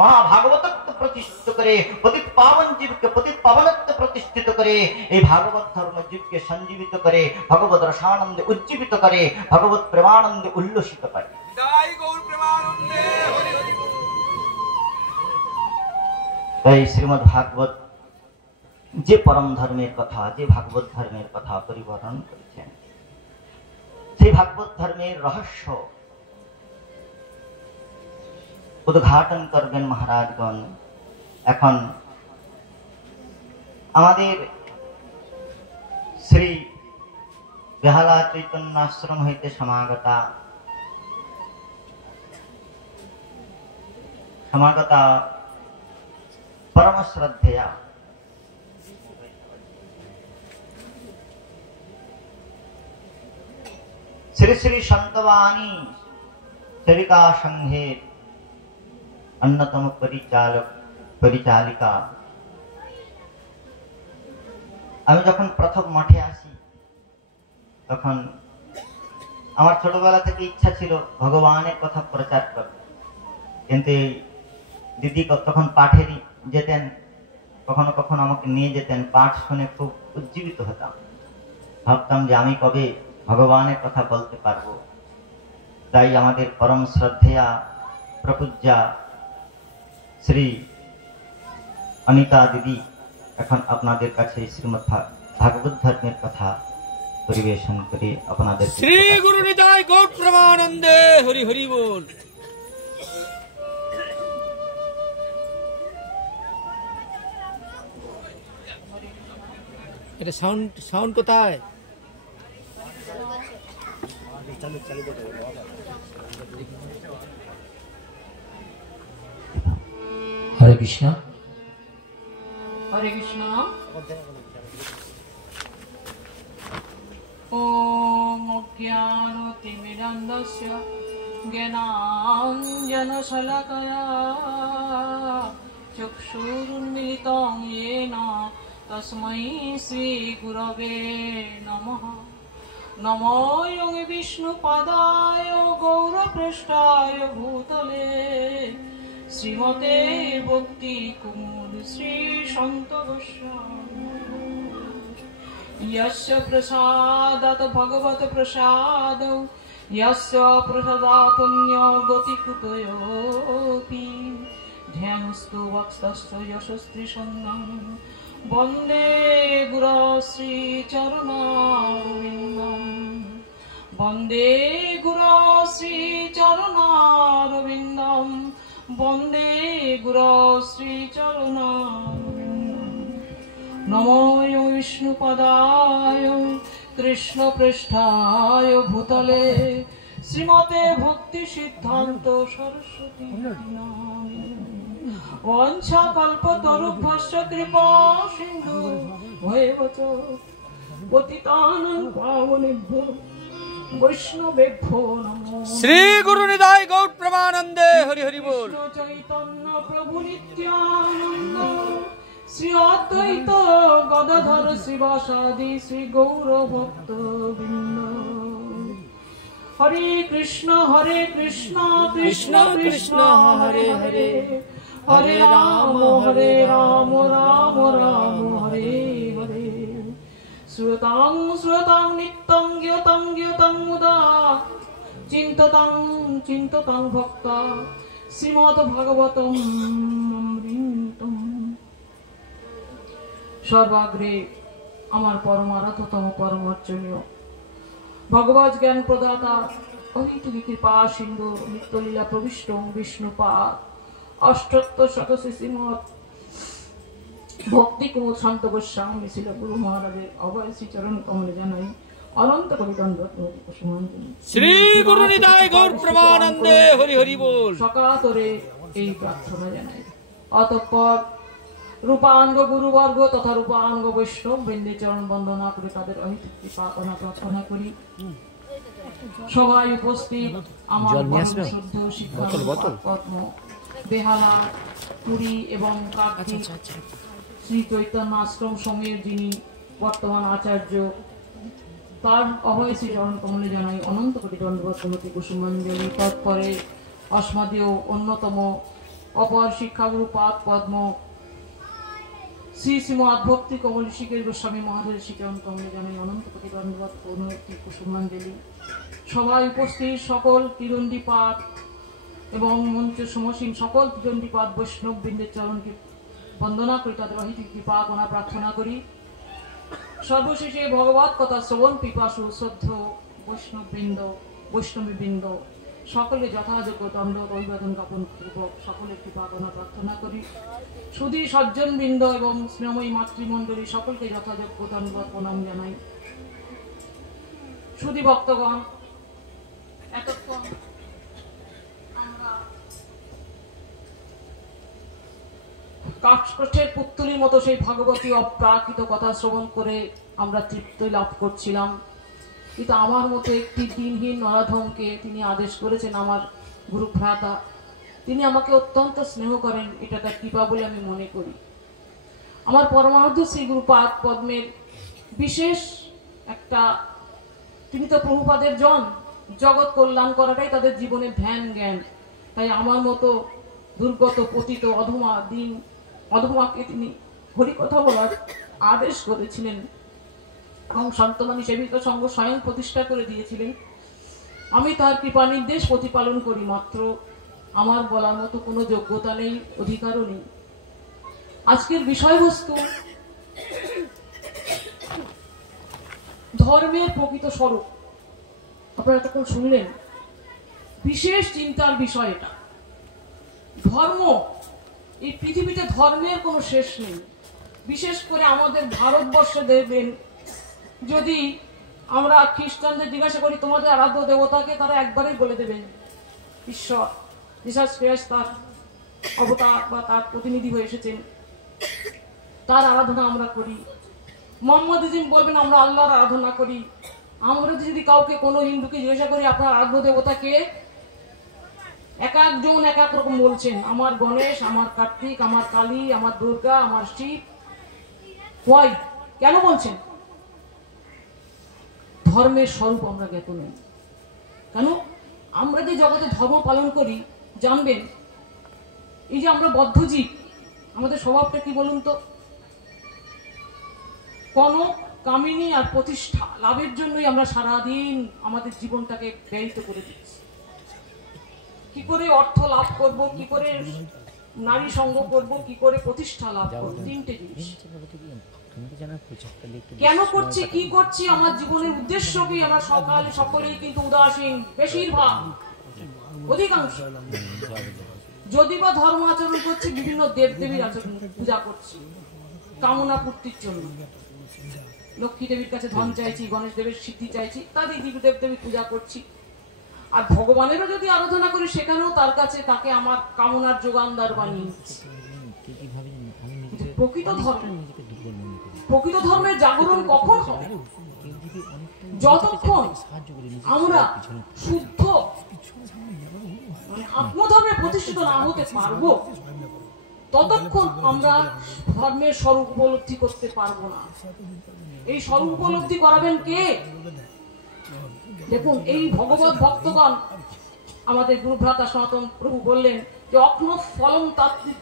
মহাভাগবতত্ব প্রতিষ্ঠিত করে পতিত পাবন জীবকে পতিত পাবনত্ব প্রতিষ্ঠিত করে এই ভাগবত ধর্ম জীবকে সঞ্জীবিত করে ভগবত রসানন্দে উজ্জীবিত করে ভগবত প্রেমানন্দে উল্লসিত করে। তাই শ্রীমদ্ ভাগবত যে পরম ধর্মের কথা, যে ভাগবত ধর্মের কথা পরিবর্তন করেছেন, সেই ভাগবত ধর্মের রহস্য উদ্ঘাটন করবেন মহারাজগণ। এখন আমাদের শ্রী বেহালা চৈতন্য আশ্রম হইতে সমাগতা পরম শ্রদ্ধেয়া শ্রী শ্রী সন্তবাণী সেবিকা সংঘের অন্যতম পরিচালিকা। আমি যখন প্রথম মঠে আসি তখন আমার ছোটবেলা থেকে ইচ্ছা ছিল ভগবানের কথা প্রচার করতে, কিন্তু দিদি তখন পাঠে যেতেন, কখনো কখনো আমাকে নিয়ে যেতেন। পাঠ শুনে খুব উজ্জীবিত হতাম, ভাবতাম যে আমি কবে ভগবানের কথা বলতে পারবো। তাই আমাদের পরম শ্রদ্ধেয়া প্রপূজ্যা শ্রী অনিতা দিদি এখন আপনাদের কাছে শ্রীমদ্ ভাগবত ধর্মের কথা পরিবেশন করে আপনাদের। শ্রী গুরু নিতাই গৌর প্রেমানন্দে হরি হরি বল। এটা সাউন্ড কোথায়? হরে কৃষ্ণ হরে কৃষ্ণ। ওম অজ্ঞানতিমিরান্ধস্য জ্ঞানাঞ্জনশলাকয়া চক্ষুरुन्मीलितं येन तस्मै श्रीगुरवे नमः। नमो यं विष्णुपादाय गौरपृष्ठाय भूतले श्रीमते भक्ति कुमुद श्री संत गोस्वामी। यस्य प्रसादात् भगवत प्रसादौ यस्य प्रसादात् पुण्य गति कुतयोऽपि ध्यानस्तु वक्स्तस्य यशस्त्री सन्नं वन्दे गुरो श्री चरणारविन्दं। वन्दे गुरो श्री चरणारविन्दं। वन्दे गुरो श्री चरणारविन्दं। नमो विष्णुपदाय कृष्णपृष्ठाय भूतले श्रीमते भक्ति सिद्धांत सरस्वती वंशाकल्पतरुभ्यश्च कृपा सिन्धु भयवच पतितानां पावनेभ्यो वैष्णवेभ्यो नमो। श्री गुरु निताय गौर प्रेमानंदे हरि हरि बोल। चैतन्य प्रभु नित्यानंद श्री अद्वैत गदाधर शिवासादि श्री गौर भक्त वृंद। हरे कृष्ण कृष्ण कृष्ण हरे हरे हरे राम राम राम हरे हरे। श्रुतां श्रुतां नित्यं ज्ञातं ज्ञातं मुदा चिन्ततां भक्ता श्रीमद्भागवतं अमृतम्। सर्वाग्रे আমার পরমারাধ্যতম পরমর্চনীয় ভগবৎ জ্ঞান প্রদাতা অহিতুকি কৃপা সিন্ধু নিত্যলীলা প্রবিষ্ট বিষ্ণুপাদ অষ্টোত্তর শতশী শ্রীমৎ ভক্তি কুমুদ শান্ত গোস্বামী ছিল গুরু মহারাজের অভয় শ্রীচরণ কমলে জানাই অনন্ত কোটি দণ্ডবত কুসুমাঞ্জলি। শ্রী গুরু নিতাই গৌর প্রেমানন্দে হরি হরি বল। সকাতরে এই প্রার্থনা জানাই। অতঃপর রূপাঙ্গ গুরুবর্গ তথা রূপাঙ্গ বৈষ্ণব বৃন্দে চরণ বন্দনা করে তাদের অহিতুক কৃপা প্রার্থনা করি। সবাই উপস্থিত আমার শুদ্ধ শিক্ষা বেহালা পুরী এবং কার্তিক শ্রী চৈতন্য আশ্রম সময়ের যিনি বর্তমান আচার্য তার অভয় শ্রী চরণ কমলে জানাই অনন্ত কোটি দণ্ডবত কুসুমাঞ্জলি। তৎপরে অস্মদীয় অন্যতম অপর শিক্ষাগুরু পাদ পদ্ম শ্রী শ্রীমদ ভক্তি কমল শিকের গোস্বামী মহাদেব শ্রীচরণ জানাই অনন্ত কোটি ধন্যবাদ পূর্ণতি কুসুমাঞ্জলি। সবাই উপস্থিত সকল তীরন্দিপাত এবং মঞ্চ সমসীম সকল তীরন্দিপাত বৈষ্ণব বৃন্দের চরণকে বন্দনা করি, তাদের অহিত কৃপা কোনা প্রার্থনা করি। সর্বশেষে ভগবত কথা শ্রবণ পিপাসু শ্রদ্ধ বৈষ্ণবী বৃন্দ সকলে যথাযোগ্য দণ্ড অভিবাদন জ্ঞাপন পূর্বক সকলের কৃপা কোনা প্রার্থনা করি। সুধী সজ্জন বৃন্দ এবং স্নেহময়ী মাতৃমণ্ডলী সকলকে যথাযোগ্য দণ্ডবত প্রণাম জানাই। সুধী ভক্তগণ, এতক্ষণ আমরা কাঠের পুত্তলির মতো সেই ভাগবতী অপ্রাকৃত কথা শ্রবণ করে আমরা তৃপ্তি লাভ করছিলাম, কিন্তু আমার মতো একটি দিনহীন নরাধমকে তিনি আদেশ করেছেন, আমার গুরু ভ্রাতা, তিনি আমাকে অত্যন্ত স্নেহ করেন, এটা তার কৃপা বলে আমি মনে করি। আমার পরমার্থ শ্রী গুরুপাদ পদ্মের বিশেষ একটা, তিনি তো প্রভুপাদের জন, জগৎ কল্যাণ করাটাই তাদের জীবনের ধ্যান জ্ঞান। তাই আমার মতো দুর্গত পতিত অধমাকে তিনি হরিকথা বলার আদেশ করেছিলেন এবং সন্তমানী সেবিকা সংঘ স্বয়ং প্রতিষ্ঠা করে দিয়েছিলেন। আমি তার কৃপা নির্দেশ প্রতিপালন করি মাত্র, আমার বলার মতো কোনো যোগ্যতা নেই, অধিকারও নেই। আজকের বিষয়বস্তু ধর্মের প্রকৃত স্বরূপ। আপনারা এতক্ষণ শুনলেন, বিশেষ চিন্তার বিষয় এটা। ধর্ম, এই পৃথিবীতে ধর্মের কোনো শেষ নেই। বিশেষ করে আমাদের ভারতবর্ষে দেখবেন, যদি আমরা খ্রিস্টানদের জিজ্ঞাসা করি তোমাদের আরাধ্য দেবতাকে, তারা একবারেই বলে দেবেন ঈশ্বর, জিসাস ক্রাইস্ট তার অবতার বা তার প্রতিনিধি হয়ে এসেছেন, তার আরাধনা আমরা করি। মোহাম্মদিজম বলবেন আমরা আল্লাহর আরাধনা করি। আমরা যদি কাউকে কোনো হিন্দুকে জিজ্ঞাসা করি আপনার আরাধ্য দেবতাকে, এক একজন এক এক রকম বলছেন, আমার গণেশ, আমার কার্তিক, আমার কালী, আমার দুর্গা, আমার শিব। ওয়াই, কেন বলছেন? ধর্মের স্বরূপ আমরা জ্ঞাত নেই। কেন? আমরা যে জগতে ধর্ম পালন করি, জানবেন এই যে আমরা বদ্ধজীব, আমাদের স্বভাবটা কি বলুন তো? কনক, কামিনী আর প্রতিষ্ঠা লাভের জন্যই আমরা সারাদিন আমাদের জীবনটাকে ব্যয়িত করে দিচ্ছি। কি করে অর্থ লাভ করব, কি করে নারী সঙ্গ করব, কি করে প্রতিষ্ঠা লাভ করব, তিনটে জিনিস। কেন করছি, কি করছি, আমার জীবনের উদ্দেশ্য কি? আমরা সকলেই কিন্তু উদাসীন, বেশিরভাগ, অধিকাংশ। যদি বা ধর্ম আচরণ করছি, বিভিন্ন দেবদেবীর আচরণ পূজা করছি কামনা পূর্তির জন্য। লক্ষ্মী দেবীর কাছে ধন চাইছি, গণেশ দেবের সিদ্ধি চাইছি, ইত্যাদি দেবদেবী পূজা করছি। আর ভগবানেরও যদি আরাধনা করি, সেখানেও তার কাছে তাকে আমার কামনার যোগানদার বানিয়ে নিচ্ছি। প্রকৃত ধর্মের জাগরণ কখন হবে? যতক্ষণ আমরা শুদ্ধ আত্মধর্মে প্রতিষ্ঠিত না হতে পারবো, ততক্ষণ আমরা ধর্মের স্বরূপ উপলব্ধি করতে পারবো না। এই স্বরূপ উপলব্ধি করাবেন কে? দেখুন, এই ভগবত ভক্তগণ, আমাদের গুরুভ্রাতা সনাতন প্রভু বললেন যে অক্ন ফলম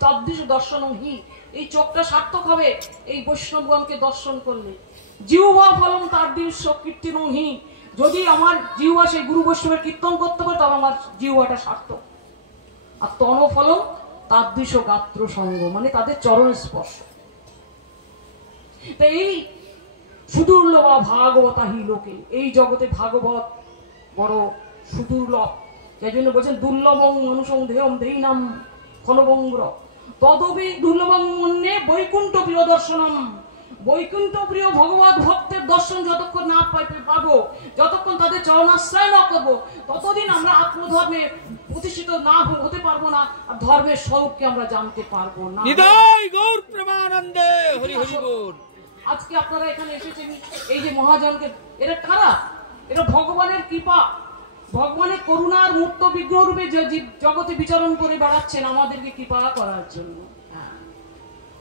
তাদৃশ দর্শনং হি, এই চোখটা সার্থক হবে এই বৈষ্ণবগণকে দর্শন করলে। জিহ্বা ফলম তাদৃশ কীর্তনং হি, যদি আমার জিহ্বা সেই গুরু বৈষ্ণবের কীর্তন করতে পারে, তবে আমার জিহ্বাটা সার্থক। আর তন ফলম তাদৃশ গাত্র সঙ্গ, মানে তাদের চরণ স্পর্শ। তাই এই সুদুর্লভ ভাগবতাহি লোকে, এই জগতে ভাগবত বড় সুদুর্লভ। সেই জন্য বলছেন দুর্লভং মনুষং দেহম দেহিনাম ক্ষণভঙ্গুর তদপি দুর্লভং মন্যে বৈকুণ্ঠ প্রিয় দর্শনম। বৈকুণ্ঠ প্রিয় ভগবত ভক্তের দর্শন যতক্ষণ না পাবো, যতক্ষণ তাদের চরণাশ্রয় না করবো, ততদিন আমরা আত্মধর্মে প্রতিষ্ঠিত না হতে পারবো না, আর ধর্মের স্বরূপকে আমরা জানতে পারবো না। গৌর প্রেমানন্দে হরি হরি বল। আজকে আপনারা এখানে এসেছেন, এই যে মহাজনকে, এরা কারা? এটা ভগবানের কৃপা, ভগবানের করুণার মুক্ত বিগ্রহ রূপে জগতে বিচরণ করে বেড়াচ্ছেন আমাদেরকে কৃপা করার জন্য।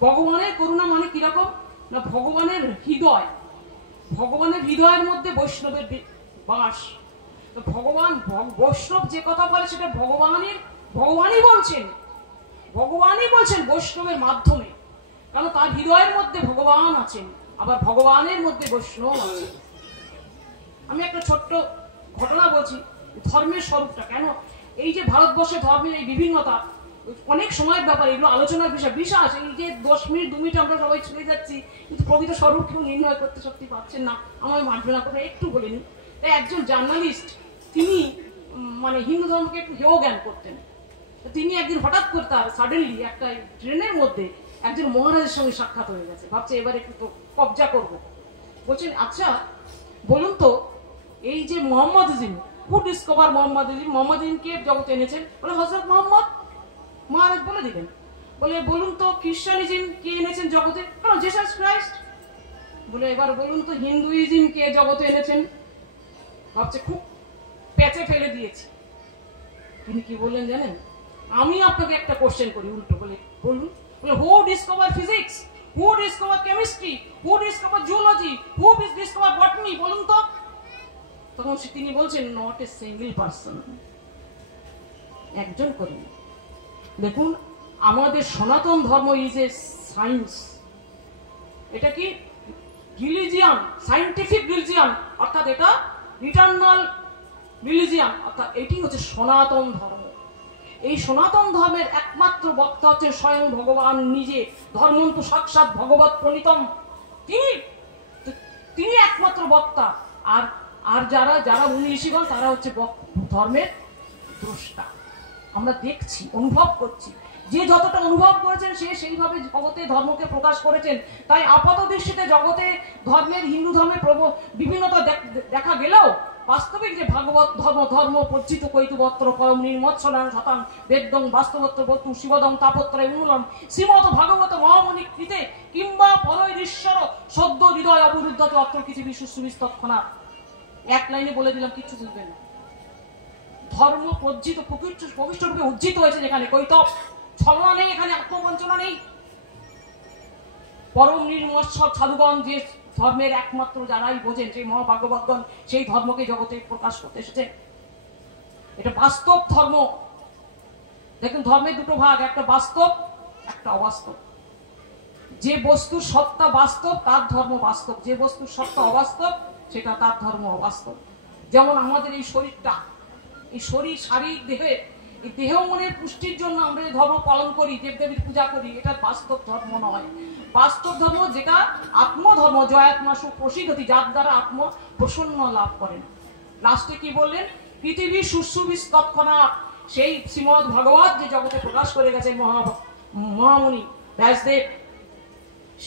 ভগবানের করুণা মানে কিরকম না, ভগবানের হৃদয়, ভগবানের হৃদয়ের মধ্যে বৈষ্ণবের বাস। ভগবান বৈষ্ণব যে কথা বলে সেটা ভগবানই বলছেন। ভগবানই বলছেন বৈষ্ণবের মাধ্যমে, কারণ তার হৃদয়ের মধ্যে ভগবান আছেন, আবার ভগবানের মধ্যে বৈষ্ণব আছেন। আমি একটা ছোট্ট ঘটনা বলছি, ধর্মের স্বরূপটা কেন, এই যে ভারতবর্ষে ধর্মের এই বিভিন্নতা অনেক সময়ের ব্যাপার, এগুলো আলোচনার বিষয়। বিশ্বাস এই যে 10 মিনিট 2 মিনিট আমরা সবাই ছুঁয়ে যাচ্ছি, কিন্তু প্রকৃত স্বরূপ কেউ নির্ণয় করতে সত্যি পারছেন না। আমার মার্জনা করে একটু বলে নিই। তাই একজন জার্নালিস্ট, তিনি মানে হিন্দু ধর্মকে একটু হেয় জ্ঞান করতেন। তিনি একদিন হঠাৎ করে তার সাডেনলি একটা ট্রেনের মধ্যে একজন মহারাজের সঙ্গে সাক্ষাৎ হয়ে গেছে, ভাবছে এবার একটু তো কবজা করব। বলছেন, আচ্ছা বলুন তো, এই যে মোহাম্মদিজম, হু ডিসকভার মোহাম্মদিজম, মোহাম্মদিজমকে জগতে এনেছেন? বলে হযরত মোহাম্মদ। মহারাজ বলে দিলেন, বলে বলুন তো খ্রিস্টানিজম কে এনেছেন জগতে? কারণ জিসাস ক্রাইস্ট। বলে এবার বলুন তো হিন্দুইজম কে জগতে এনেছেন? ভাবছে খুব পেঁচে ফেলে দিয়েছি। তিনি কি বললেন জানেন? আমি আপনাকে একটা কোশ্চেন করি উল্টো, বলে বলুন। বলে হু ডিসকভার ফিজিক্স, হু ডিসকভার কেমিস্ট্রি, হু ডিসকভার জুলজি, হু ডিসকভার বটনি, বলুন তো। তখন তিনি বলছেন, নট এ সিঙ্গেল পারসন, একজন করেন। দেখুন, আমাদের সনাতন ধর্ম ইজ এ সায়েন্স। এটা কি রিলিজিয়ান, সায়েন্টিফিক রিলিজিয়ান, অর্থাৎ এটা ইটারনাল রিলিজিয়ান, অর্থাৎ এটি হচ্ছে সনাতন ধর্ম। এই সনাতন ধর্মের একমাত্র বক্তা হচ্ছে স্বয়ং ভগবান নিজে, ধর্মন্ত সাক্ষাৎ ভগবত প্রণীতম। তিনি একমাত্র বক্তা। আর আর যারা যারা মুনি ঋষিগণ, তারা হচ্ছে ধর্মের দ্রষ্টা। আমরা দেখছি, অনুভব করছি, যে যতটা অনুভব করেছেন সে সেইভাবে জগতে ধর্মকে প্রকাশ করেছেন। তাই আপাত দৃষ্টিতে জগতে ধর্মের, হিন্দু ধর্মের বিভিন্নতা দেখা গেলেও বাস্তবিক যে ভাগবত ধর্ম, ধর্ম পজ্জিত কৈতুবত্র পরম নির্মৎসনাং শতাং বেদং বাস্তবত্র বস্তু শিবদং তাপত্রয় মূলম শ্রীমত ভাগবত মহামণি কৃতে কিংবা পরৈশ্বর সদ্য হৃদয় অবরুদ্ধ অত্র কিছু বিশ্ববিস্তক্ষণা। এক লাইনে বলে দিলাম, কিচ্ছু বুঝবেন না। ধর্ম পজ্জিত পবিত্র রূপে উজ্জিত হয়েছে যেখানে, কৈতব ছলনা নেই, এখানে আত্মবঞ্চনা নেই। পরম নির্মৎসর সাধুগণ, যে ধর্মের একমাত্র যারাই বোঝেন, সেই মহাভাগবতগণ সেই ধর্মকে জগতে প্রকাশ করতে এসেছে। এটা বাস্তব ধর্ম। দেখুন, ধর্মের দুটো ভাগ, একটা বাস্তব, একটা অবাস্তব। যে বস্তুর সত্তা বাস্তব তার ধর্ম বাস্তব, যে বস্তুর সত্তা অবাস্তব সেটা তার ধর্ম অবাস্তব। যেমন আমাদের এই শরীরটা, এই শরীর, শারীরিক দেহে, এই দেহ মনের পুষ্টির জন্য আমরা যে ধর্ম পালন করি, দেবদেবীর পূজা করি, এটা বাস্তব ধর্ম নয়। বাস্তব ধর্ম যেটা আত্মধর্ম, জয়াত্মা সুপ্রসিদ্ধতি, যার দ্বারা আত্ম প্রসন্ন লাভ করেন। লাস্টে কি বললেন? পৃথিবী সুবিস্তক্ষণা, সেই শ্রীমদ ভাগবত যে জগতে প্রকাশ করে গেছেন মহামুনি ব্যাসদেব,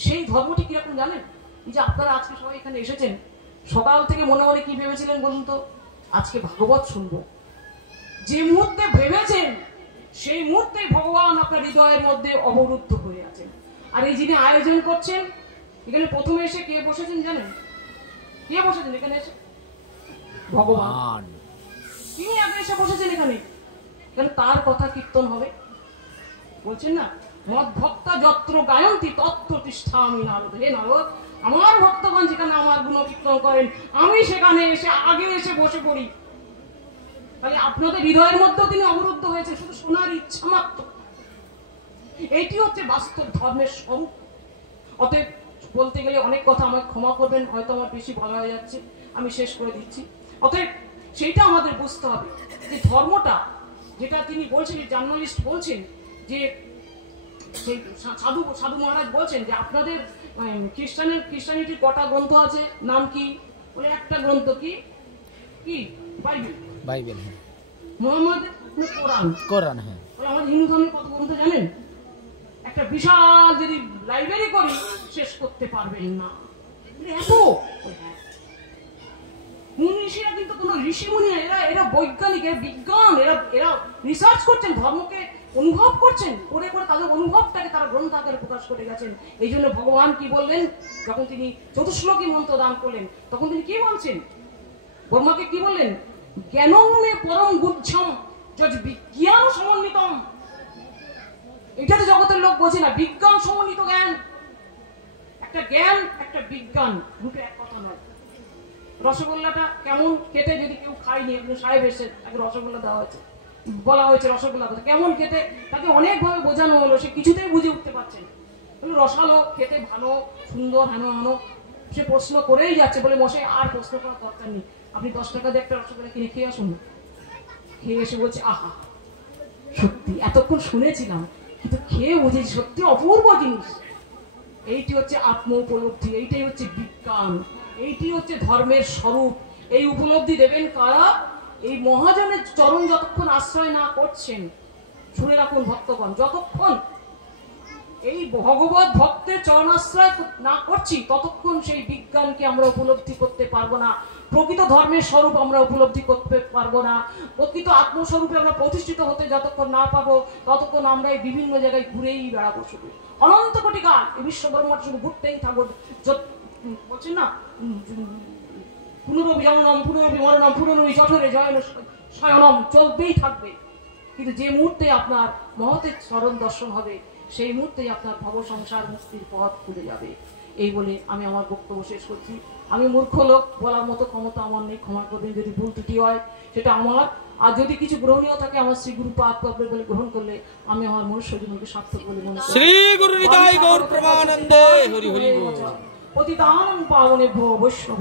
সেই ধর্মটি কিরকম জানেন? যে আপনারা আজকে সবাই এখানে এসেছেন, সকাল থেকে মনে মনে কি ভেবেছিলেন বলুন তো? আজকে ভাগবত শুনবো। যে মুহূর্তে ভেবেছেন সেই মুহূর্তে ভগবান আপনার হৃদয়ের মধ্যে অবরুদ্ধ হয়ে আছেন। আর এই যিনি আয়োজন করছেন, এখানে প্রথমে এসে কে বসেছেন জানেন? কে বসেছেন এখানে এসে? ভগবান। তিনি আগে এসে বসেছেন এখানে, কেন? তার কথা কীর্তন হবে। বলছেন না, মদ ভক্তা যত্র গায়ন্তি তত্র তিষ্ঠামি নারদ। হে নারদ, আমার ভক্তগণ যেখানে আমার গুণ কীর্তন করেন, আমি সেখানে এসে আগে এসে বসে পড়ি। তাহলে আপনাদের হৃদয়ের মধ্যেও তিনি অবরুদ্ধ হয়েছে, শুধু শোনার ইচ্ছা মাত্র। এটি হচ্ছে বাস্তব ধর্মের স্বরূপ। অতএব বলতে গেলে অনেক কথা, আমাকে ক্ষমা করবেন, হয়তো আমার বেশি বলা হয়ে যাচ্ছে, আমি শেষ করে দিচ্ছি। অতএব সেইটা আমাদের বুঝতে হবে যে ধর্মটা, যেটা তিনি বলছেন, জার্নালিস্ট বলছেন, যে সেই সাধু মহারাজ বলছেন যে আপনাদের খ্রিস্টানিটির কটা গ্রন্থ আছে, নাম কি? বলে একটা গ্রন্থ কি কি বাইবেল। বাইবেল, হ্যাঁ। মুহাম্মদের কোরআন, কোরআন, হ্যাঁ। আমাদের হিন্দু ধর্মের কত গ্রন্থ জানেন? একটা বিশাল যদি লাইব্রেরি করি শেষ করতে পারবেন না। এত মুনিষীরা কিন্তু কোনো ঋষি মুনি, এরা বৈজ্ঞানিক, এরা বিজ্ঞান, এরা রিসার্চ করছেন, ধর্মকে অনুভব করছেন, করে করে তাদের অনুভবটাকে তারা গ্রন্থ আকারে প্রকাশ করে গেছেন। এই জন্য ভগবান কি বললেন যখন তিনি চতুশ্লোকী মন্ত্র দান করলেন, তখন তিনি কি বলছেন? ব্রহ্মাকে কি বললেন? জ্ঞানমে পরম গুচ্ছম যজ বিজ্ঞান সমন্বিতম। এটা তো জগতের লোক বোঝে না, বিজ্ঞান সমন্বিত জ্ঞান। একটা জ্ঞান, একটা বিজ্ঞান, দুটো এক কথা নয়। রসগোল্লাটা কেমন খেতে, যদি কেউ খায়নি, একজন সাহেব এসে তাকে রসগোল্লা দেওয়া হয়েছে, বলা হয়েছে রসগোল্লা কথা কেমন খেতে, তাকে অনেকভাবে বোঝানো হলো, সে কিছুতেই বুঝে উঠতে পারছে না। বলে রসালো, খেতে ভালো, সুন্দর, হেন হেনো। সে প্রশ্ন করেই যাচ্ছে, বলে মশাই আর প্রশ্ন করার দরকার নেই, আপনি 10 টাকা দিয়ে একটা রসগোল্লা কিনে খেয়ে আসুন। খেয়ে এসে বলছে, আহা সত্যি এতক্ষণ শুনেছিলাম কিন্তু খেয়ে বুঝেছি সত্যি অপূর্ব জিনিস। এইটি হচ্ছে আত্ম উপলব্ধি, এইটাই হচ্ছে বিজ্ঞান, এইটি হচ্ছে ধর্মের স্বরূপ। এই উপলব্ধি দেবেন কারা? এই মহাজনের চরণ যতক্ষণ আশ্রয় না করছেন, শুনে রাখুন ভক্তগণ, যতক্ষণ এই ভগবত ভক্তের চরণাশ্রয় না করছি ততক্ষণ সেই বিজ্ঞানকে আমরা উপলব্ধি করতে পারবো না, প্রকৃত ধর্মের স্বরূপ আমরা উপলব্ধি করতে পারবো না, প্রকৃত আত্মস্বরূপে আমরা প্রতিষ্ঠিত হতে যতক্ষণ না পাবো ততক্ষণ আমরা এই বিভিন্ন জায়গায় ঘুরেই বেড়াবো, শুধু অনন্ত কোটি কাল এই বিশ্ব ব্রহ্মাণ্ড শুধু ঘুরতেই থাকবো। বলছেন না, পুনর্বিজননম পুনর্বিমরণম পুনর্বিজঠরে জয়ন শয়নম, চলতেই থাকবে। কিন্তু যে মুহূর্তে আপনার মহতের চরণ দর্শন হবে সেই মুহূর্তেই আপনার ভব সংসার মুক্তির পথ খুলে যাবে। এই বলে আমি আমার বক্তব্য শেষ করছি। আমি মূর্খ লোক, বলার মতো ক্ষমতা আমার নেই, ক্ষমা করবেন যদি ভুল ত্রুটি হয় সেটা আমার। আর যদি কিছু গ্রহণীয় থাকে আমার শ্রী গুরু পাদ পাবে বলে গ্রহণ করলে আমি আমার মনুষ্য জীবনকে সার্থক বলে মনে করি। শ্রী গুরু নিতাই গৌর প্রেমানন্দে হরি হরি। পতিতানাং পাবনেভ্যো বৈষ্ণব